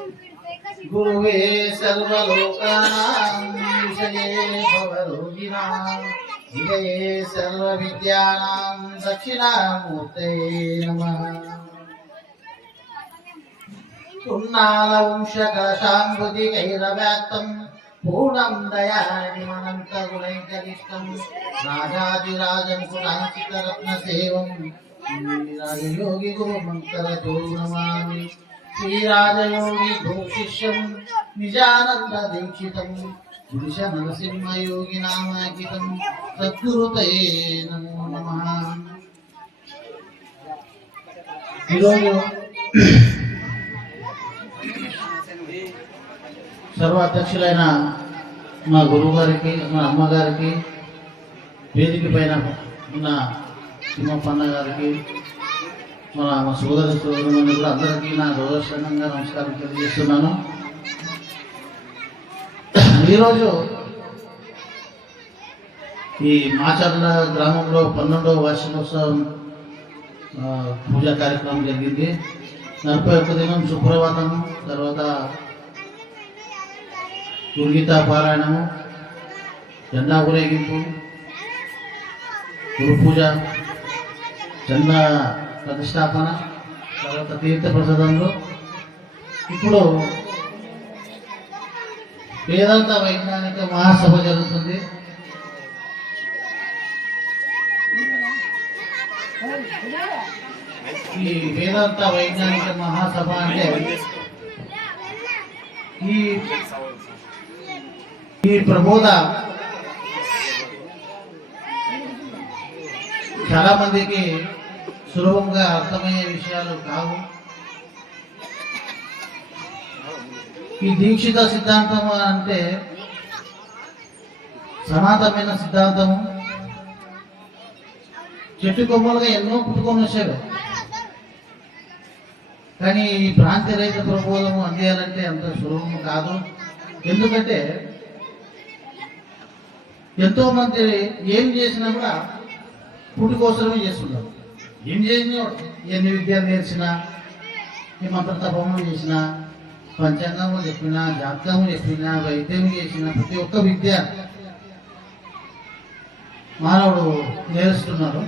गुरुवे सर्वलोकानां विषये भवरोगिणां विजये सर्वविद्यानां दक्षिणामूर्तये नमः। पुन्नालवंशकलशाम्बुधिकैरव्याक्तं पूर्णं दयानिमनन्तगुणैकनिष्ठं राजाधिराजं कुलाञ्चितरत्नसेवं श्रीराजयोगी गुरुमन्त्रतो नमामि। श्रीराजयोगी गुरुशिष्यं निजानन्ददीक्षितं पुरुषनरसिंहयोगी नामाङ्कितं सद्गुरुतये नमो नमः। సర్వాధ్యక్షులైన మా గురువు గారికి, మా అమ్మగారికి, వేదిక పైన ఉన్న తిమ్మప్పన్న గారికి, మా సోదర సోదరులను కూడా అందరికీ నా గౌరవశరణంగా నమస్కారం తెలియజేస్తున్నాను. ఈరోజు ఈ మాచర్ల గ్రామంలో 12వ వార్షికోత్సవం పూజా కార్యక్రమం జరిగింది. 41 దినం సుప్రభాతము, తర్వాత గురుగీతా పారాయణము, జెండా ఊరేగింపు, గురు పూజ, జెండా ప్రతిష్టాపన, తర్వాత తీర్థ ప్రసాదంలో ఇప్పుడు వేదాంత వైజ్ఞానిక మహాసభ జరుగుతుంది. ఈ వేదాంత వైజ్ఞానిక మహాసభ అంటే ఈ ప్రబోధ చాలా మందికి సులభంగా అర్థమయ్యే విషయాలు కావు. ఈ దీక్షిత సిద్ధాంతం అంటే సనాతనమైన సిద్ధాంతము. చెట్టు కొమ్మలుగా ఎన్నో పుట్టుకొని వచ్చారు, కానీ ఈ ప్రాంతీయ రహిత ప్రబోధము అందియాలంటే అంత సులభం కాదు. ఎందుకంటే ఎంతో మంది ఏం చేసినా కూడా పుట్టి కోసమే చేస్తున్నారు. ఏం చేసినా, ఎన్ని విద్యలు నేర్చినా, ఈ మంత్రతపములు చేసినా, పంచాంగము చెప్పినా, జాతకము చెప్పినా, వైద్యం చేసినా, ప్రతి ఒక్క విద్య మానవుడు నేర్చుతున్నాడు.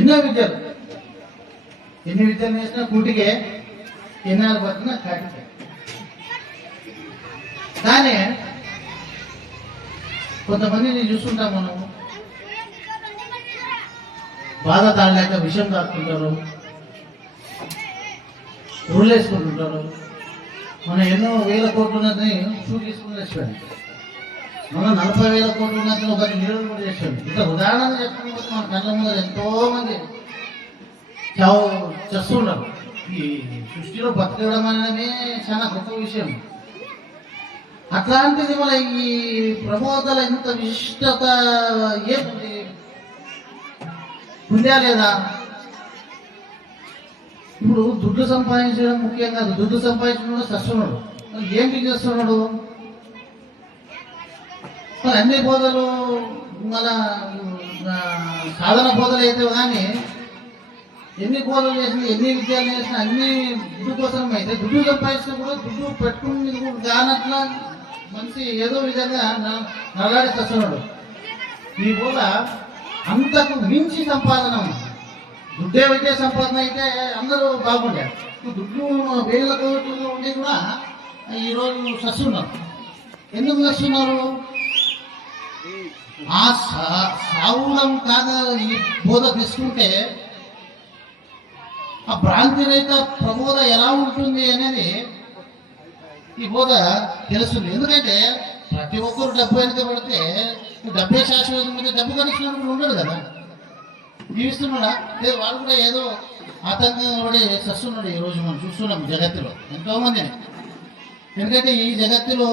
ఎన్నో విద్యలు, ఎన్ని విద్యలు నేర్చినా కూటికే, ఎన్నాళ్ళు పట్టినా కాటికే. కానీ కొంతమందిని చూస్తుంటాం మనం, బాధ తాడలేక విషయం దాక్కుంటారు, ఉరులేసుకుంటుంటారు. మనం ఎన్నో వేల కోట్లు ఉన్నది షూ తీసుకుని తెచ్చుకోండి, మనం 40,000 కోట్లు ఉన్నది ఒక నిరోధం కూడా చేస్తాం. ఇట్లా ఉదాహరణ చెప్పుకుంటే మన కళ్ళ ముందు ఎంతో మంది చావు చేస్తున్నారు. ఈ సృష్టిలో బతకడం అనేది చాలా గొప్ప విషయం. అట్లాంటిది మన ఈ ప్రబోధాల ఎంత విశిష్టత ఏముంది, ఉందా లేదా? ఇప్పుడు దుడ్డు సంపాదించడం ముఖ్యం కాదు. దుడ్డు సంపాదించడం చస్తున్నాడు, ఏంటి చేస్తున్నాడు? మరి అన్ని బోధలు మన సాధన బోధలు అయితే కానీ ఎన్ని బోధలు చేసినా, ఎన్ని విద్యలు చేసినా అన్ని దుడ్డు కోసం అయితే, దుడ్డు సంపాదించినా కూడా దుడ్డు పెట్టుకుని కానట్లా మనిషి ఏదో విధంగా నల్లాడి చస్తున్నాడు. ఈ బోధ అంతకు మించి సంపాదన. దుడ్డే విద్య సంపాదన అయితే అందరూ బాగుండే, దుడ్డు వేల కోట్లు ఉండి కూడా ఈరోజు చస్తున్నారు. ఎందుకు చస్తున్నారు? ఆ సావులం కాగా ఈ బోధ తీసుకుంటే ఆ భ్రాంతి రహిత ప్రబోధ ఎలా ఉంటుంది అనేది ఈ బోధ తెలుస్తుంది. ఎందుకంటే ప్రతి ఒక్కరు డబ్బు వెనుక పడితే డబ్బే శాశ్వతం మీద డబ్బు కనిపిస్తున్నప్పుడు ఉండడు కదా, జీవిస్తున్నాడా? లేదు, వాడు కూడా ఏదో ఆతంకంగా పడి చస్తున్నాడు. ఈరోజు మనం చూస్తున్నాం జగత్తులో ఎంతోమందిని. ఎందుకంటే ఈ జగత్తులో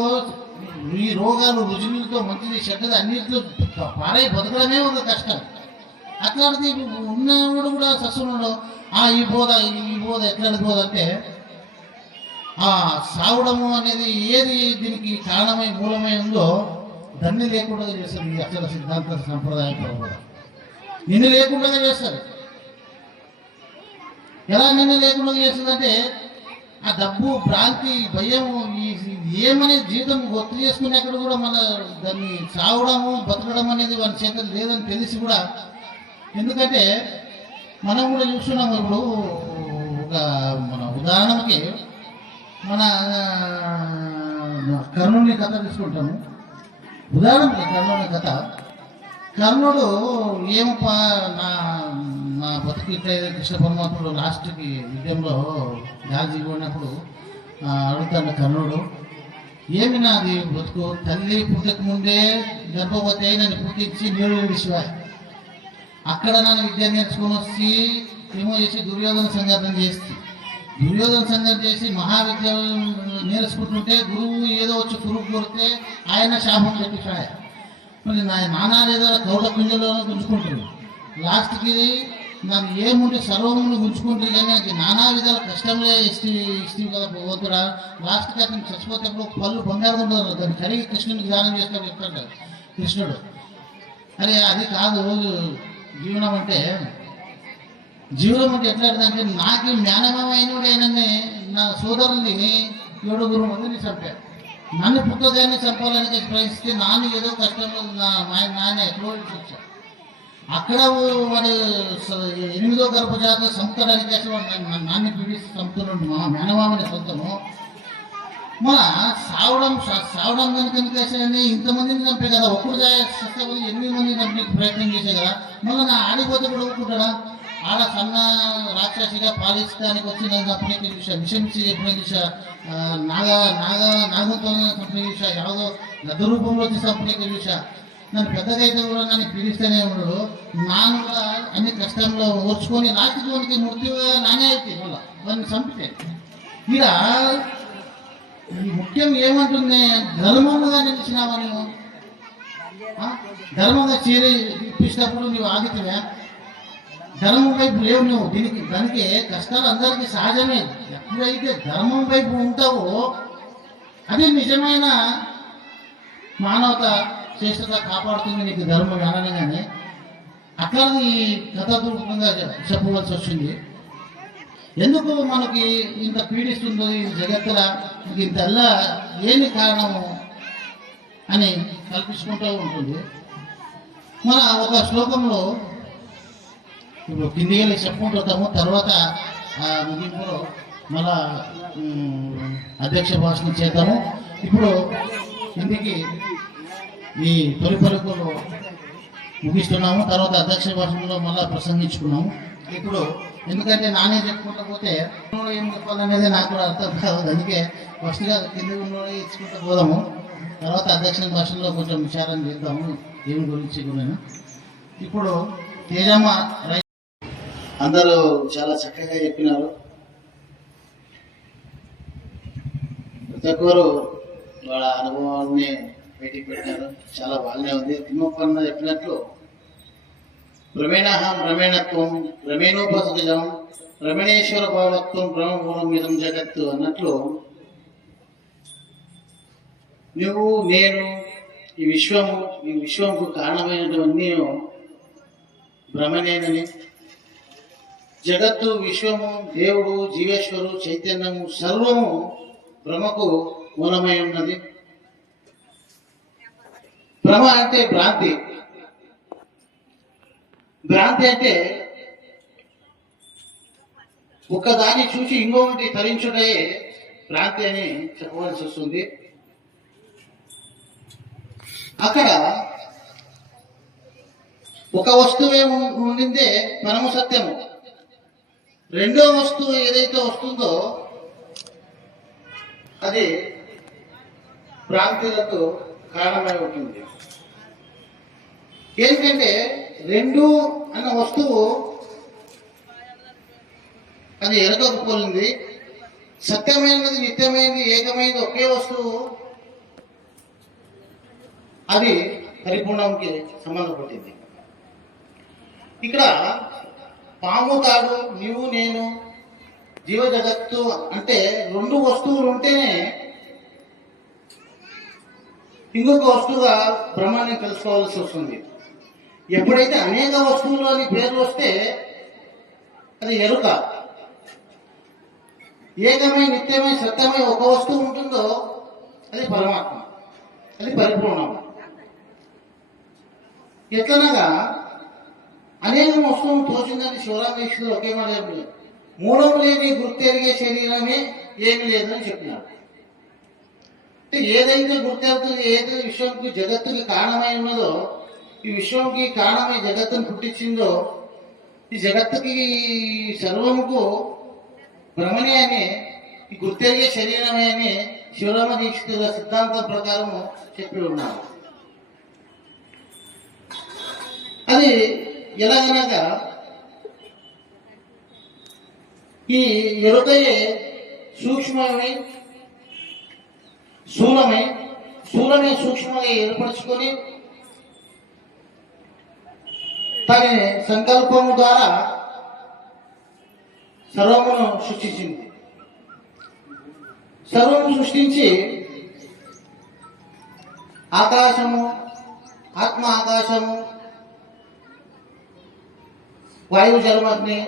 ఈ రోగాలు రుజువులతో మంచిది చెడ్డది అన్నింటిలో పారై బతకడమే ఒక కష్టం. అట్లాంటిది ఉన్నవాడు కూడా చస్తున్నాడు. ఈ బోధ ఎట్లాంటి బోధ అంటే ఆ సావడము అనేది ఏది దీనికి కారణమై మూలమై ఉందో దాన్ని లేకుండా చేస్తారు. ఈ అక్షర సిద్ధాంత సంప్రదాయం నిన్ను లేకుండా చేస్తారు. ఎలా నిన్ను లేకుండా చేస్తుందంటే ఆ డబ్బు భ్రాంతి భయం ఏమనే జీవితం గుర్తు చేసుకునేక్కడ కూడా మన దాన్ని సావడము బతకడం అనేది వాళ్ళ చేత లేదని తెలిసి కూడా, ఎందుకంటే మనం కూడా చూస్తున్నాము. ఇప్పుడు ఒక మన ఉదాహరణకి మన కర్ణుని కథ తీసుకుంటాము. ఉదాహరణకి కర్ణుని కథ, కర్ణుడు ఏమప్ప నా నా బతుకు కృష్ణ పరమాత్ముడు లాస్ట్కి యుద్ధంలో గాలి ఉన్నప్పుడు అడుగుతాడు కర్ణుడు, ఏమి నాది బతుకు, తల్లి పుట్టక ముందే గర్భవతి అయి నన్ను పుట్టించి నీళ్ళు విశ్వ అక్కడ నన్ను విద్య నేర్చుకొని వచ్చి ఏమో చేసి దుర్యోధన సంఘటన చేసి మహావిద్యాలయం నేర్చుకుంటుంటే గురువు ఏదో వచ్చి గురువు కొడితే ఆయన శాపం చెప్పిపోయా. మళ్ళీ నానాలేదో కౌడ కుంజలోనే గుంజుకుంటుంది. లాస్ట్కి నన్ను ఏముంటే సర్వమును గుంజుకుంటుంది, కానీ నాకు నానా విధాల కష్టంలే ఇష్టం కదా భగవంతుడా. లాస్ట్కి అతను చచ్చిపోతేప్పుడు పళ్ళు బంగారం ఉంటుంది, దాన్ని కడిగి కృష్ణునికి దానం చేస్తాడు చెప్తాడు కృష్ణుడు. అరే అది కాదు జీవనం అంటే. జీవనం అంటే ఎట్లా అంటే, నాకు జ్ఞానమైనడైననే నా సోదరుల్ని 7 మందిని చంపాడు. నన్ను పుట్టదాన్ని చంపాలని ప్రయత్నిస్తే నాన్న ఏదో కష్టంలో నాయన ఎక్కడో వచ్చాడు. అక్కడ వాడు 8వ గర్భజాత చంపడానికి నాన్న పీడిస్తే చంపుతున్నాడు. మా మేనమామని సొంతము మన సావడం కనుకని ఇంతమందిని చంపే కదా, ఒక్కరు చస్తే 8 మందిని చంపే ప్రయత్నం చేసే కదా. మళ్ళీ నా ఆడిపోతే కూడా ఒప్పుకుంటాడా? ఆడ సన్న రాక్షసిగా పాలించడానికి వచ్చి నన్ను చంపడానికి చూసా, విషమించి ఎప్పుడైనా చూసా, నాగంతో చంపని చూసా, ಯಾವುదో గద్ద రూపంలో వచ్చి చంపడానికి చూసా. నన్ను పెద్దగా అయితే కూడా నన్ను పీడిస్తూనే ఉన్నాడు. నాన్న కూడా అన్ని కష్టంలో ఓర్చుకొని లాస్ట్కి మృత్యుగా నానే అయితే మళ్ళీ వాళ్ళని చంపితే. ఇక ముఖ్యం ఏమంటుంది, ధర్మముగా నిలిచినావా నువ్వు? ధర్మంగా చీర ఇప్పించినప్పుడు నువ్వు ఆగితేవా? ధర్మం వైపు లేవు నువ్వు. దానికి కష్టాలు అందరికీ సహజమే. ఎప్పుడైతే ధర్మం వైపు ఉంటావో అది నిజమైన మానవత శ్రేష్టత కాపాడుతుంది నీకు ధర్మం అనగానే. అట్లా ఈ కథాత్మకంగా చెప్పవలసి వచ్చింది. ఎందుకు మనకి ఇంత పీడిస్తుందో ఈ జగత్తులా, ఇంతల్లా ఏమి కారణము అని కల్పించుకుంటూ ఉంటుంది. మన ఒక శ్లోకంలో ఇప్పుడు కిందికి చెప్పుకుంటుంటాము, తర్వాత ముగింపులో మళ్ళా అధ్యక్ష భాషణ చేద్దాము. ఇప్పుడు కిందికి ఈ తొలి పలుకులు ముగిస్తున్నాము, తర్వాత అధ్యక్ష భాషణలో మళ్ళా ప్రసంగించుకున్నాము. ఇప్పుడు ఎందుకంటే నానే చెప్పుకుంటూ పోతే ఏం చెప్పాలనేది నాకు కూడా అర్థం కాదు. అందుకే ఫస్ట్గా కింద ఉన్నోడే ఇచ్చుకుంటూ పోదాము, తర్వాత అధ్యక్ష భాషలో కొంచెం విచారం చేద్దాము ఏమి గురించి కూడా. ఇప్పుడు తేజమ్మ అందరూ చాలా చక్కగా చెప్పినారు. ప్రతి ఒక్కరు వాళ్ళ అనుభవాన్ని బయటికి పెట్టారు, చాలా బాగానే ఉంది. తిమ్మప్పన్న చెప్పినట్లు భ్రమేణహం భ్రమేణత్వం భ్రమేణోపసజం భ్రమణేశ్వర భావత్వం బ్రహ్మమూలం ఇదం జగత్తు అన్నట్లు నువ్వు నేను ఈ విశ్వముకు కారణమైనటువన్నీ భ్రమనేనని, జగత్తు విశ్వము దేవుడు జీవేశ్వరు చైతన్యము సర్వము భ్రమకు మూలమై ఉన్నది. భ్రమ అంటే భ్రాంతి. భ్రాంతి అంటే ఒకదాన్ని చూసి ఇంకొకటి తరించుటే భ్రాంతి అని చెప్పవలసి వస్తుంది. అక్కడ ఒక వస్తువే ఉండిందే పరమ సత్యము, రెండో వస్తువు ఏదైతే వస్తుందో అది భ్రాంతులకు కారణమై ఉంటుంది. ఏంటంటే రెండు అన్న వస్తువు అది ఎరగకపోయింది, సత్యమైనది నిత్యమైనది ఏకమైనది ఒకే వస్తువు అది పరిపూర్ణంకి సంబంధపడింది. ఇక్కడ పాము తాడు నీవు నేను జీవ జగత్తు అంటే రెండు వస్తువులు ఉంటేనే ఇంకొక వస్తువుగా బ్రహ్మాన్ని తెలుసుకోవాల్సి వస్తుంది. ఎప్పుడైతే అనేక వస్తువులు అని పేర్లు వస్తే అది ఎరుక. ఏకమై నిత్యమై సత్యమై ఒక వస్తువు ఉంటుందో అది పరమాత్మ, అది పరిపూర్ణం. ఎట్లనగా అనేక వస్తువులు తోచిందని శివరామేశ్వరుడు ఒకే మాట చెప్పలేదు. మూలం లేని గుర్తెరిగే శరీరమే ఏమి లేదని చెప్పినారు. అంటే ఏదైతే గుర్తెరుగుతుంది, ఏదైతే విశ్వంకి జగత్తుకి కారణమై ఉన్నదో, ఈ విశ్వంకి కారణమై జగత్తును పుట్టించిందో, ఈ జగత్తుకి సర్వముకు భ్రమణి అని, ఈ గుర్తెరిగే శరీరమే అని శివరామ దీక్షితుల సిద్ధాంతం ప్రకారం చెప్పి ఉన్నారు. అది ఎలాగనగా ఈ ఎరుకయే సూక్ష్మమై స్థూలమే సూక్ష్మంగా ఏర్పరచుకొని తన సంకల్పము ద్వారా సర్వమును సృష్టించింది. సర్వము సృష్టించి ఆకాశము, ఆత్మ ఆకాశము, వాయువు జలమగ్ని,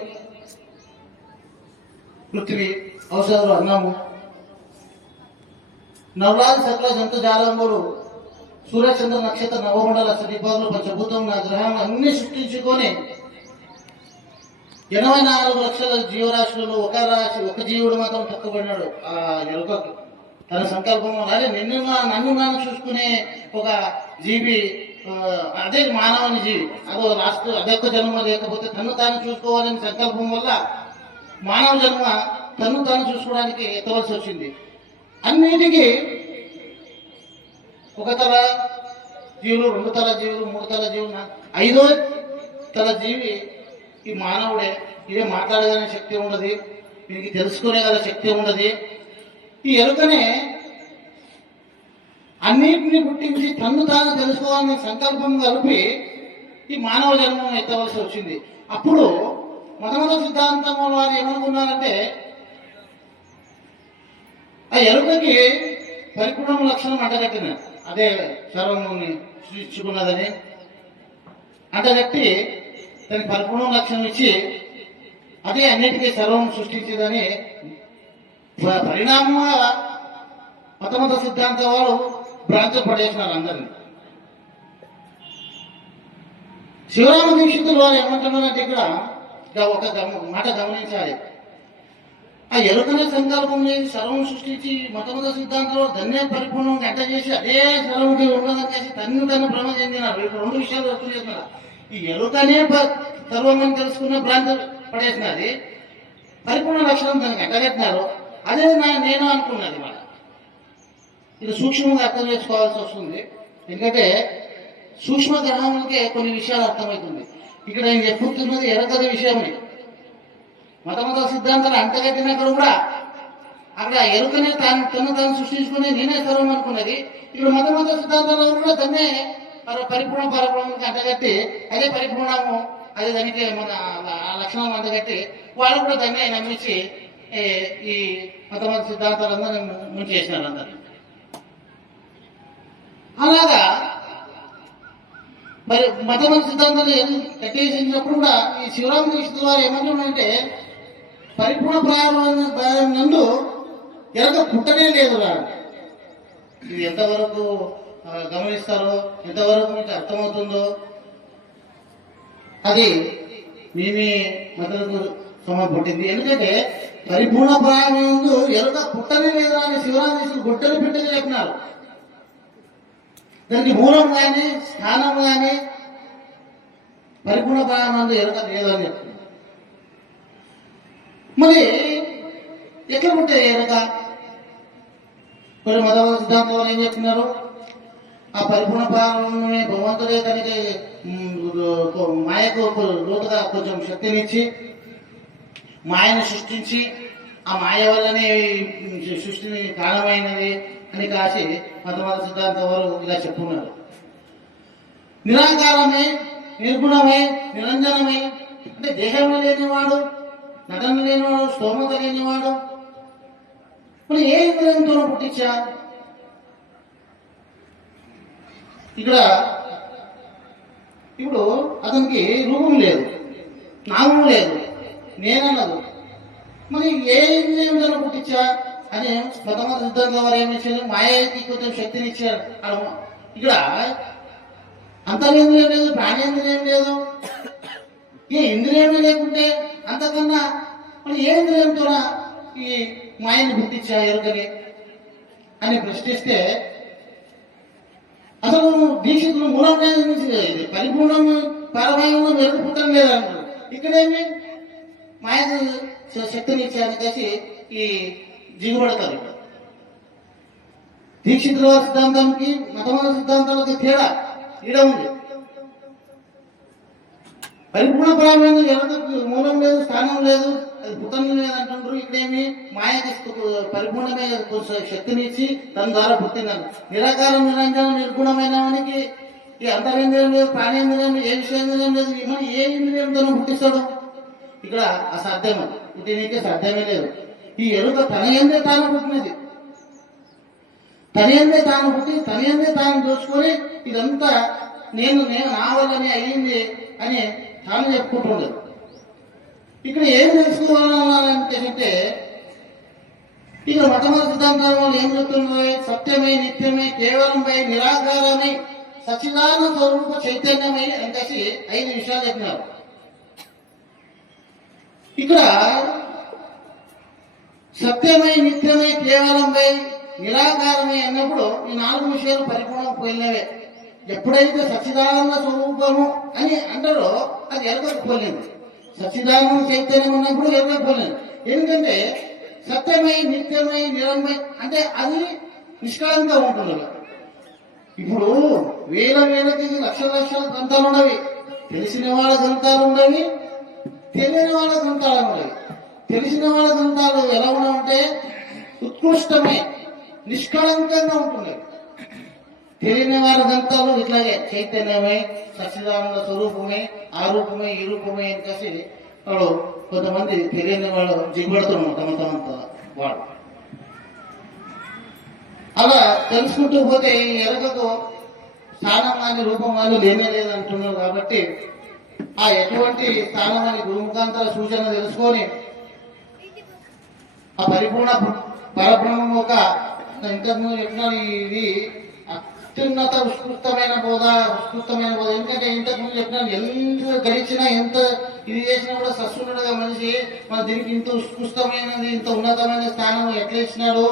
పృథ్వీ, ఔషధాలు, అన్నము, నవలాది సకల జంతుజాలంబులు, సూర్యచంద్ర నక్షత్ర నవమండల సదీపాలు, పంచభూతం, నా గ్రహాలను అన్ని సృష్టించుకొని 84 లక్షల జీవరాశులలో ఒక జీవుడు మాత్రం తక్కువబడినాడు. ఆ ఎలుకకు తన సంకల్పం అదే నన్ను చూసుకునే ఒక జీవి, అదే మానవుని జీవి. అదొక్క జన్మ, లేకపోతే తను తాను చూసుకోవాలని సంకల్పం వల్ల మానవ జన్మ తను తాను చూసుకోవడానికి ఎత్తవలసి వచ్చింది. అన్నిటికీ ఒక తల జీవులు, 2 తల జీవులు, 3 తల జీవులు, 5వ తల జీవి ఈ మానవుడే. ఇదే మాట్లాడగల శక్తి ఉండదు, దీనికి తెలుసుకునే గల శక్తి ఉండదు. ఈ ఎరుకనే అన్నిటిని పుట్టించి తను తాను తెలుసుకోవాలని సంకల్పం కలిపి ఈ మానవ జన్మం ఎత్తవలసి వచ్చింది. అప్పుడు మొట్టమొదటి సిద్ధాంతం వారు ఏమనుకున్నారంటే, ఆ ఎరుకకి పరిపూర్ణ లక్షణం అంటగట్టిన, అదే సర్వముని సృష్టించుకున్నదని అంటగట్టి దానికి పరిపూర్ణ లక్షణం ఇచ్చి అదే అన్నిటికీ సర్వం సృష్టించిందని పరిణామంగా మతమత సిద్ధాంతం వాళ్ళు భ్రాంతి పడేసినారు అందరినీ. శివరామ దీక్షితులు వారు ఏమంటున్నారంటే ఇక్కడ ఒక మాట గమనించాలి. ఆ ఎరుకనే సంకల్పం లేదు, సర్వం సృష్టించి మతమత సిద్ధాంతంలో దాన్నే పరిపూర్ణంగా ఎంట చేసి అదే సర్వంకి ఉన్నదని చేసి తను భ్రమ చెందినారు. 2 విషయాలు వ్యక్తం చేస్తున్నారు. ఈ ఎరుకనే సర్వమని తెలుసుకున్న భ్రాంతి పడేసినది, పరిపూర్ణ లక్షణం దానికి ఎంటగట్టినారు. అదే నేను అనుకున్నది. మాట ఇది సూక్ష్మంగా అర్థం చేసుకోవాల్సి వస్తుంది. ఎందుకంటే సూక్ష్మ గ్రహాలకే కొన్ని విషయాలు అర్థమవుతుంది. ఇక్కడ నేను చెప్పుతున్నది ఎరకద విషయమని. మతమత సిద్ధాంతాలు అంటగట్టినక్కడ కూడా అక్కడ ఎరుకనే తను సృష్టించుకుని నేనే సర్వం అనుకున్నది. ఇక్కడ మతమత సిద్ధాంతాల్లో కూడా దాన్నే పరిపూర్ణ పరబ్రహ్మకి అంటగట్టి అదే పరిపూర్ణము, అదే దానికి మన లక్షణం అంటగట్టి వాళ్ళు కూడా దాన్ని నమ్మించి ఈ మతమత సిద్ధాంతాలందరూ ముంచేసినారు అందరినీ. అలాగా మరి మతమత సిద్ధాంతాలు కట్టేసినప్పుడు కూడా ఈ శివరామ దీక్షితుల వారు ఏమంటున్నారంటే, పరిపూర్ణ ప్రాయం నందు ఎరక పుట్టనే లేదు. ఇది ఎంతవరకు గమనిస్తారో, ఎంతవరకు మీకు అర్థమవుతుందో అది మీ మతలకు సమర్పట్టింది. ఎందుకంటే పరిపూర్ణ ప్రాయం నందు ఎరక పుట్టనే లేదు అని శివరామ దీక్షితులు గుట్టలు పెట్టగా చెప్పినారు. దానికి మూలం కానీ స్థానం కానీ పరిపూర్ణ ప్రాణాలు ఎరక లేదని చెప్తున్నారు. మరి ఎట్లా ఉంటాయి ఎరక? కొన్ని మత సిద్ధాంతం వాళ్ళు ఏం చెప్తున్నారు, ఆ పరిపూర్ణ ప్రాణమే భగవంతుడే దానికి మాయకు లోతుగా కొంచెం శక్తినిచ్చి మాయను సృష్టించి ఆ మాయ వల్లనే సృష్టిని కారణమైనది అని కాసి మత సిద్ధాంతం వారు ఇలా చెప్పున్నారు. నిరాకారమే, నిర్గుణమే, నిరంజనమే అంటే దేహమే లేనివాడు, నటన లేనివాడు, స్తోమత లేనివాడు, మరి ఏ ఇంద్రియంతో పుట్టించా? ఇక్కడ ఇప్పుడు అతనికి రూపం లేదు, నామం లేదు, నేనన్నదు, మరి ఏ ఇంద్రియంలో పుట్టించా అని ప్రథమ సిద్ధాంతం వారు ఏం చేశారు, మాయకి కొంచెం శక్తిని ఇచ్చారు. ఇక్కడ అంతరింద్రియం లేదు, ప్రాణేంద్రియం లేదు, ఏ ఇంద్రియమే లేకుంటే అంతకన్నా మరి ఏ ఇంద్రియంతో ఈ మాయని గుర్తించా ఎరుకని అని ప్రశ్నిస్తే అసలు దీక్షితులు మూలంగా ఇది పరిపూర్ణం పరమాయంలో మెరుగు పుట్టడం లేదంటారు. ఇక్కడేమి మాయకు శక్తిని ఇచ్చారని కలిసి ఈ దిగుబడతారు. ఇక్కడ దీక్షితుల సిద్ధాంతానికి మతమైన సిద్ధాంతాలకి తేడా ఈడ ఉంది. పరిపూర్ణ పరమైన ఎరుకకు మూలం లేదు, స్థానం లేదు, అది పుట్టడం లేదు అంటుండ్రు. ఇక్కడేమి మాయకి పరిపూర్ణమైన శక్తిని ఇచ్చి తన ద్వారా పుట్టిందని. నిరాకారం నిరంజనం నిర్గుణమైనవానికి ఈ అంతరింద్రియం లేదు, ప్రాణేంద్రియం ఏ విషయేంద్రియం లేదు, మరి ఏ ఇంద్రియంతో పుట్టిస్తాడు? ఇక్కడ అసాధ్యం, పుట్టినీకే సాధ్యమే లేదు. ఈ ఎరుక తన ఎందే తాను పుట్టినది, తన ఎందే తాను పుట్టి తన ఎందే తాను చూసుకొని ఇదంతా నేను నా వల్లనే అయ్యింది అని తాను చెప్పుకుంటుండదు. ఇక్కడ ఏం తెలుసుకోవాలంటే ఇక మతమత సిద్ధాంతంలో ఏం చెప్తున్నారు? సత్యమై, నిత్యమై, కేవలమై, నిరాకారమై, సచిదానంద స్వరూప చైతన్యమై అని కలిసి 5 విషయాలు చెప్పినారు. ఇక్కడ సత్యమై, నిత్యమై, కేవలమై, నిరాకారమై అన్నప్పుడు ఈ 4 విషయాలు పరిపూర్ణంగా పోయినవే. ఎప్పుడైతే సచ్చిదానంద స్వరూపము అని అంటారో అది ఎరగకు పోలేదు. సచ్చిదానంద చైతన్యం ఉన్నప్పుడు ఎరగకు పోలేదు. ఎందుకంటే సత్యమై, నిత్యమై, నిరంమై అంటే అది నిష్కళంగా ఉంటుంది. ఇప్పుడు వేలకి లక్షల గ్రంథాలు ఉన్నవి, తెలిసిన వాళ్ళ గ్రంథాలు ఉన్నవి, తెలియని వాళ్ళ గ్రంథాలు ఉన్నవి. తెలిసిన వాళ్ళ గ్రంథాలు ఎలా ఉన్నాయంటే ఉత్కృష్టమే, నిష్కళంకంగా ఉంటున్నాయి. తెలియని వారి గ్రంథాలు ఇట్లాగే చైతన్యమే, సచ్చిదానంద స్వరూపమే, ఆ రూపమే, ఈ రూపమే అని కలిసి వాడు కొంతమంది తెలియని వాళ్ళు జిగబడుతున్నాం తమంతా వాడు. అలా తెలుసుకుంటూ పోతే ఈ ఎరగకు స్థానం కానీ రూపం కానీ లేనే లేదంటున్నారు. కాబట్టి ఆ ఎటువంటి స్థానం అని గురుముఖాంతర సూచన తెలుసుకొని ఆ పరిపూర్ణ పరబ్రహ్మం ఒక ఇంతకుముందు చెప్పిన ఇది అత్యున్నత ఉత్కృష్టమైన బోధ. ఎందుకంటే ఇంతకుముందు చెప్పినాను, ఎంత గడిచినా ఎంత ఇది చేసినా కూడా సస్సునుడుగా మనిషి మన దీనికి ఇంత ఉత్కృష్టమైనది, ఇంత ఉన్నతమైన స్థానం ఎట్లా ఇచ్చినాడు?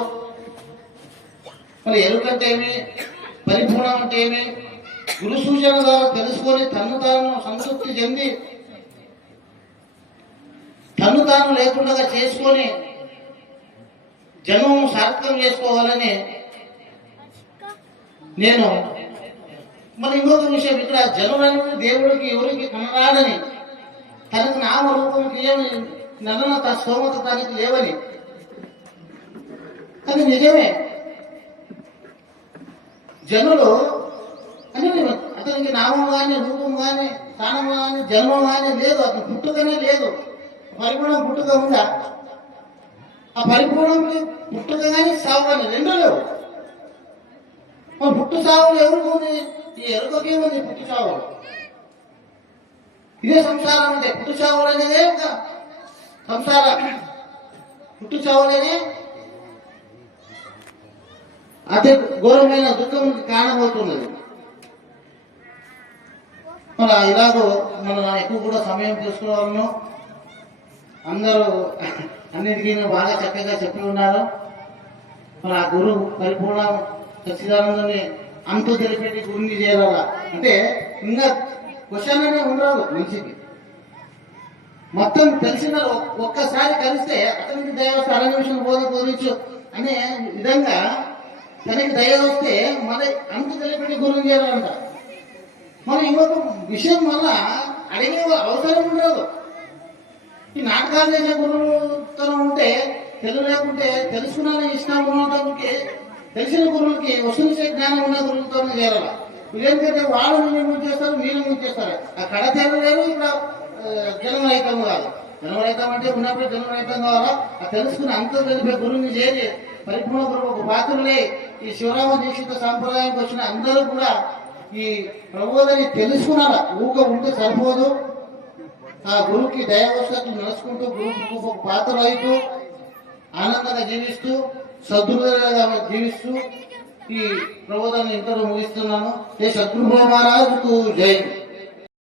మరి ఎరుకంటే ఏమి, పరిపూర్ణం అంటే ఏమి, గురు సూచన ద్వారా తెలుసుకొని తను తాను సంతృప్తి చెంది తను తాను లేకుండా చేసుకొని జన్మము సార్థకం చేసుకోవాలని నేను. మరి ఇంకొక విషయం, ఇక్కడ జనులని దేవుడికి ఎవరికి కనరాడని, తనకు నామరూపంకి ఏమి నదన స్తోమత తనకి లేవని. అది నిజమే. జనులు అంటే అతనికి నామం కానీ, రూపం కానీ, స్థానం కానీ, జన్మం కానీ లేదు, అతను పుట్టుకనే లేదు. పరిపూర్ణం పుట్టుక ఉందా? ఆ పరిపూర్ణంకి పుట్టుక కానీ సాగు కానీ రెండూ లేవు. పుట్టు సాగులు ఎవరికి ఉంది? ఈ ఎరుకకే ఉంది పుట్టు సాగు. ఇదే సంసారం అంటే పుట్టు సాగులు అనేదే ఒక సంసారం. పుట్టు సాగులనే అతి ఘోరమైన దుఃఖం కారణమవుతున్నది. మన ఇలాగో మనం ఎక్కువ కూడా సమయం తీసుకున్నాము. అందరూ అన్నిటికీ బాగా చక్కగా చెప్పి ఉన్నారు. మన ఆ గురువు పరిపూర్ణ సచ్చిదానందని అంతు తెలిపేటి గురిని చేరాల అంటే ఇంకా క్వశ్చన్ అనే ఉండరాదు మనిషికి. మొత్తం తెలిసిన ఒక్కసారి కలిస్తే అతనికి దయ వస్తే 6 నిమిషం బోధించు అనే విధంగా తనకి దయ వస్తే మన అంతు తెలిపేటి గురిని చేరాలంట. మనం ఇంకొక విషయం వల్ల అడిగే అవసరం ఉండదు. ఈ నాటకాలు చేసే గురువుతో ఉంటే తెలుగు లేకుంటే తెలుసుకున్న ఇష్టం ఉన్నదానికి తెలిసిన గురువులకి వసూలు జ్ఞానం ఉన్న గురువులతోనే చేరాల. ఇదేంటంటే వాళ్ళు మీరు చేస్తారు, మీరు చేస్తారు. ఆ కళ తెరలేరు. ఇక్కడ జన్మరహితం కాదు. జన్మరహితం అంటే ఉన్నప్పుడు జన్మరహితం కావాలా. ఆ తెలుసుకుని అంతా తెలిపే గురువుని చేరి పరిపూర్ణ గురువు ఒక పాత్రలే ఈ శివరామ దీక్షిత సాంప్రదాయానికి వచ్చిన అందరూ కూడా ఈ ప్రబోధని తెలుసుకున్నారా. ఊక ఉంటే సరిపోదు. ఆ గురువుకి దయావస్థకు నడుచుకుంటూ గురువు పాత్ర అయితూ ఆనందంగా జీవిస్తూ సద్గురుగా జీవిస్తూ ఈ ప్రబోధాన్ని ఇంతలో ముగిస్తున్నాను. ఏ సద్గురు మహారాజుకు జై.